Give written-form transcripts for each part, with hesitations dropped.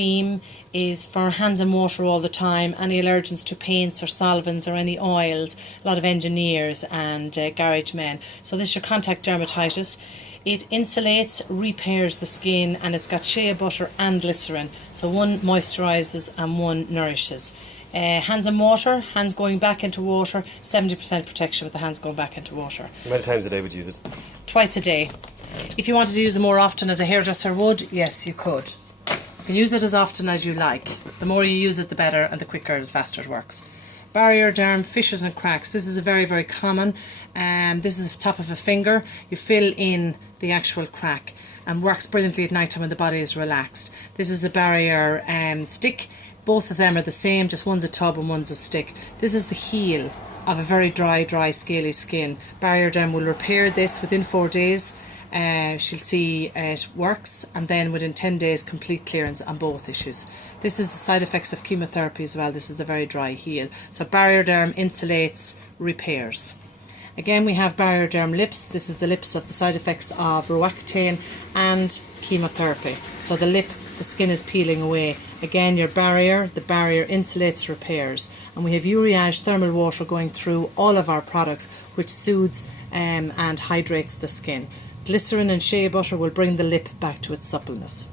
Cream is for hands and water all the time, any allergens to paints or solvents or any oils, a lot of engineers and garage men. So this is your contact dermatitis. It insulates, repairs the skin, and it's got shea butter and glycerin. So one moisturises and one nourishes. Hands and water, hands going back into water, 70% protection with the hands going back into water. How many times a day would you use it? Twice a day. If you wanted to use it more often as a hairdresser would, yes you could. You can use it as often as you like. The more you use it the better, and the quicker and faster it works. Barrier derm, fissures and cracks. This is a very, very common. This is the top of a finger. You fill in the actual crack and works brilliantly at night time when the body is relaxed. This is a barrier stick. Both of them are the same, just one's a tub and one's a stick. This is the heel of a very dry, scaly skin. Barrier derm will repair this within 4 days. She'll see it works, and then within 10 days complete clearance on both issues. This is the side effects of chemotherapy as well. This is the very dry heel. So barrier derm insulates, repairs. Again, we have barrier derm lips. This is the lips of the side effects of Roaccutane and chemotherapy. So the lip, the skin is peeling away. Again, your barrier, the barrier insulates, repairs. And we have Uriage thermal water going through all of our products, which soothes and hydrates the skin. Glycerin and shea butter will bring the lip back to its suppleness.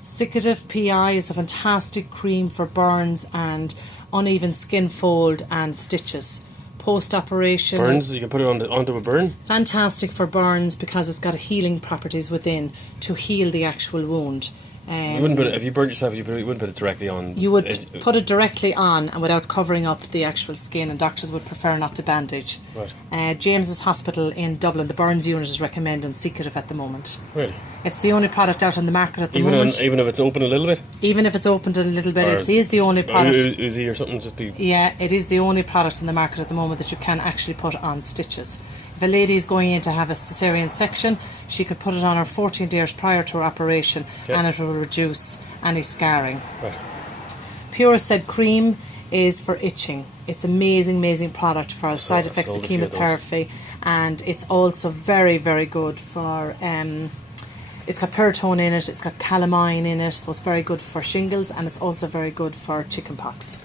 Sikit PI is a fantastic cream for burns and uneven skin fold and stitches. Post-operation. Burns, you can put it onto a burn? Fantastic for burns because it's got healing properties within to heal the actual wound. You wouldn't put it, if you burnt yourself, you wouldn't put it directly on. You would put it directly on and without covering up the actual skin, and doctors would prefer not to bandage. Right. James's Hospital in Dublin, the burns unit is recommending Sikit at the moment. Really? It's the only product out on the market at the moment. Even if it's open a little bit? Even if it's opened a little bit, it is the only product. Uzi or something, just be. Yeah, it is the only product in the market at the moment that you can actually put on stitches. If a lady is going in to have a cesarean section, she could put it on her 14 days prior to her operation, and it will reduce any scarring. Right. Pureset cream is for itching. It's amazing product for side effects of chemotherapy, and it's also very, very good for. It's got peritone in it, it's got calamine in it, so it's very good for shingles, and it's also very good for chickenpox.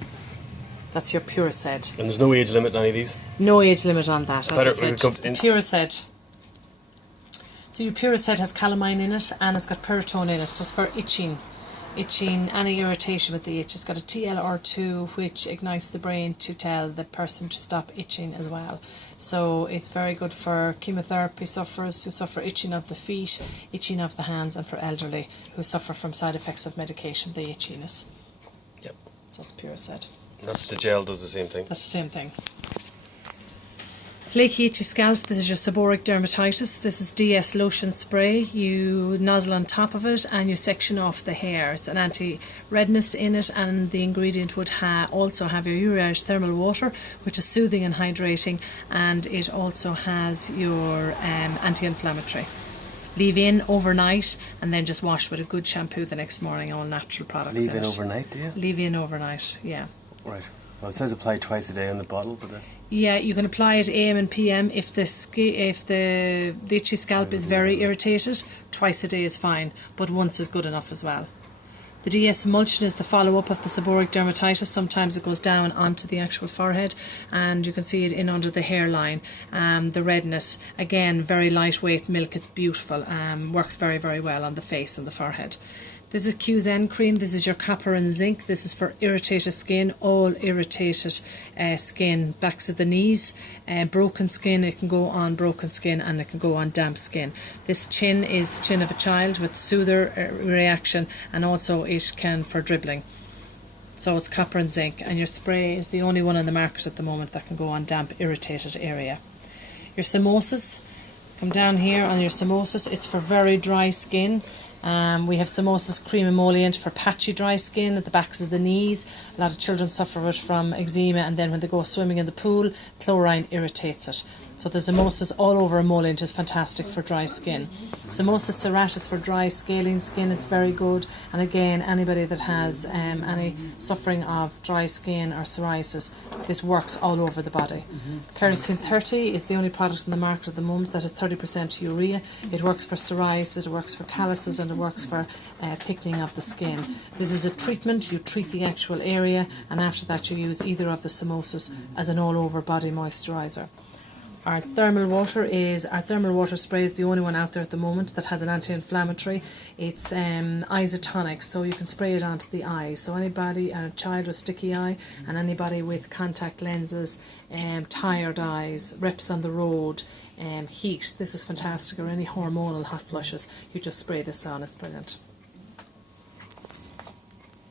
That's your Pureset. And there's no age limit on any of these? No age limit on that, as I said. Pureset. So your Pureset has calamine in it, and it's got peritone in it, so it's for itching, any irritation with the itch. It's got a TLR2 which ignites the brain to tell the person to stop itching as well. So it's very good for chemotherapy sufferers who suffer itching of the feet, itching of the hands, and for elderly who suffer from side effects of medication, the itchiness. Yep. So it's Pureset. That's the gel, does the same thing? That's the same thing. Flaky itchy scalp, this is your seborrheic dermatitis. This is DS lotion spray. You nozzle on top of it and you section off the hair. It's an anti-redness in it, and the ingredient would also have your Uriage thermal water, which is soothing and hydrating, and it also has your anti-inflammatory. Leave in overnight and then just wash with a good shampoo the next morning. All natural products. Leave in overnight, do you? Leave in overnight, yeah. Right. Well, it says apply twice a day on the bottle, but. Yeah, you can apply it AM and PM. If the itchy scalp is very irritated, twice a day is fine, but once is good enough as well. The DS emulsion is the follow-up of the seborrheic dermatitis. Sometimes it goes down onto the actual forehead, and you can see it in under the hairline. The redness, again, very lightweight milk. It's beautiful. Works very, very well on the face and the forehead. This is QZen cream. This is your copper and zinc. This is for irritated skin, all irritated skin, backs of the knees, broken skin. It can go on broken skin and it can go on damp skin. This chin is the chin of a child with soother reaction, and also it can for dribbling. So it's copper and zinc, and your spray is the only one on the market at the moment that can go on damp, irritated area. Your samosas, come down here on your samosas. It's for very dry skin. We have samosas cream emollient for patchy dry skin at the backs of the knees. A lot of children suffer from eczema, and then when they go swimming in the pool, chlorine irritates it. So the amosas all over emollient is fantastic for dry skin. Amosas serratus for dry scaling skin, it's very good. And again, anybody that has any suffering of dry skin or psoriasis, this works all over the body. Kerosene 30 is the only product in the market at the moment that has 30% urea. It works for psoriasis, it works for calluses, and it works for thickening of the skin. This is a treatment. You treat the actual area, and after that you use either of the amosas as an all-over body moisturiser. Our thermal water spray is the only one out there at the moment that has an anti-inflammatory. It's isotonic, so you can spray it onto the eye. So anybody, a child with sticky eye, and anybody with contact lenses, tired eyes, reps on the road, heat, this is fantastic, or any hormonal hot flushes, you just spray this on, it's brilliant.